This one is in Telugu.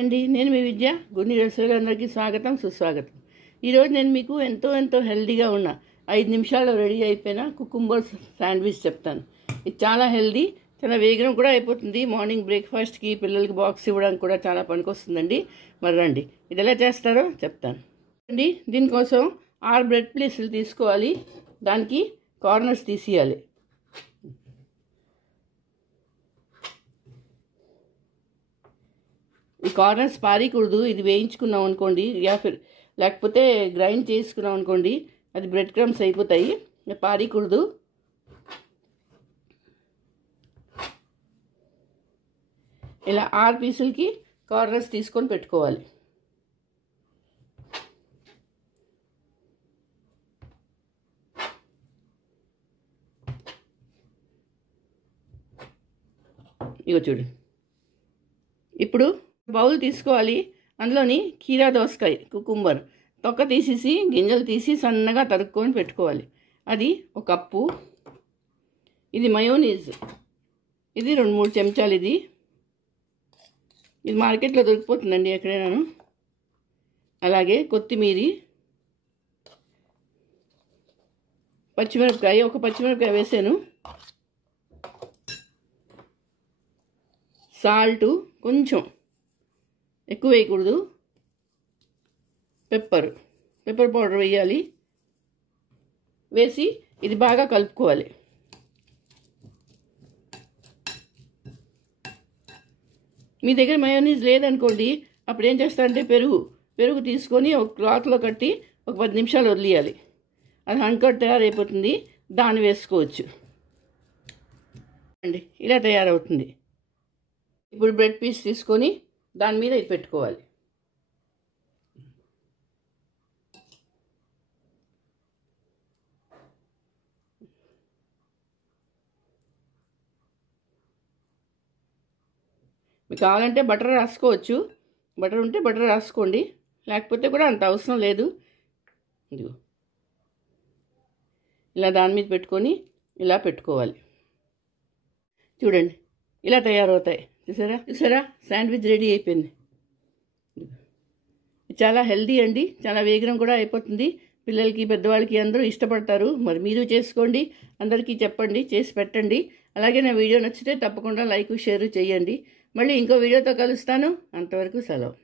అండి నేను మీ విద్య గుడ్ రెస్టారెంట్కి స్వాగతం సుస్వాగతం. ఈరోజు నేను మీకు ఎంతో హెల్దీగా ఉన్న 5 నిమిషాల్లో రెడీ అయిపోయిన కుకుంబర్ శాండ్విచ్ చెప్తాను. ఇది చాలా హెల్దీ, చాలా వేగం కూడా అయిపోతుంది. మార్నింగ్ బ్రేక్ఫాస్ట్కి పిల్లలకి బాక్స్ ఇవ్వడానికి కూడా చాలా పనికొస్తుందండి. మరి రండి ఇది ఎలా చేస్తారో చెప్తాను అండి. దీనికోసం 6 బ్రెడ్ పీసులు తీసుకోవాలి. దానికి కార్నర్స్ తీసేయాలి. ఈ కార్నర్స్ పారీకూడదు. ఇది వేయించుకున్నాం అనుకోండి, లేకపోతే గ్రైండ్ చేసుకున్నాం అనుకోండి, అది బ్రెడ్ క్రమ్స్ అయిపోతాయి. పారీకూడదు. ఇలా 6 పీసులకి కార్నర్స్ తీసుకొని పెట్టుకోవాలి. ఇగో చూడు. ఇప్పుడు బౌల్ తీసుకోవాలి. అందులోని కీరా దోసకాయ కుకుంబర్ తొక్క తీసేసి గింజలు తీసి సన్నగా తరుక్కొని పెట్టుకోవాలి. అది 1 కప్పు. ఇది మయోనీస్, ఇది 2-3 చెంచాలు. ఇది మార్కెట్లో దొరికిపోతుందండి ఎక్కడైనాను. అలాగే కొత్తిమీరి, పచ్చిమిరపకాయ, 1 పచ్చిమిరపకాయ వేసాను. సాల్టు కొంచెం ఎక్కువ వేయకూడదు. పెప్పర్ పౌడర్ వేయాలి. వేసి ఇది బాగా కలుపుకోవాలి. మీ దగ్గర మయోనీస్ లేదనుకోండి, అప్పుడు ఏం చేస్తారంటే పెరుగు తీసుకొని ఒక క్లాత్లో కట్టి ఒక 10 నిమిషాలు వదిలేయాలి. అది హంకర్ తయారైపోతుంది. దాన్ని వేసుకోవచ్చు అండి. ఇలా తయారవుతుంది. ఇప్పుడు బ్రెడ్ పీస్ తీసుకొని దాని మీద ఇది పెట్టుకోవాలి. మీకు కావాలంటే బటర్ రాసుకోవచ్చు. బటర్ ఉంటే బటర్ రాసుకోండి, లేకపోతే కూడా అంత అవసరం లేదు. ఇదిగో ఇలా దాని మీద పెట్టుకొని ఇలా పెట్టుకోవాలి. చూడండి ఇలా తయారవుతాయి. చూసారా శాండ్విచ్ రెడీ అయిపోయింది. చాలా హెల్దీ అండి, చాలా వేగం కూడా అయిపోతుంది. పిల్లలకి పెద్దవాళ్ళకి అందరూ ఇష్టపడతారు. మరి మీరు చేసుకోండి, అందరికీ చెప్పండి, చేసి పెట్టండి. అలాగే నా వీడియో నచ్చితే తప్పకుండా లైక్ షేర్ చేయండి. మళ్ళీ ఇంకో వీడియోతో కలుస్తాను. అంతవరకు సెలవు.